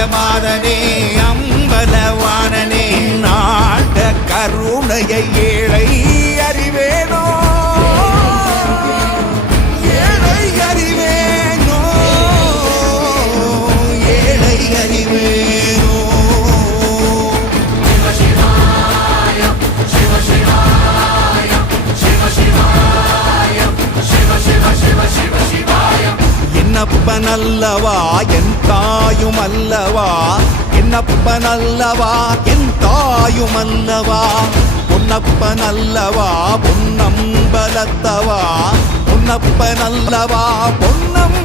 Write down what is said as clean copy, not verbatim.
மாயமானனே அம்பலவானனே நாட கருணையை ஏழை அறிவேனோ ஏழை அறிவேனோ ஏழை அறிவேனோ என்னப்பனல்லவா என் தாயும் அல்லவா என்னப்பனல்லவா என் தாயும் அல்லவா பொன்னப்பனல்லவா பொன்னம்பலத்தவா பொன்னப்பனல்லவா பொன்னம்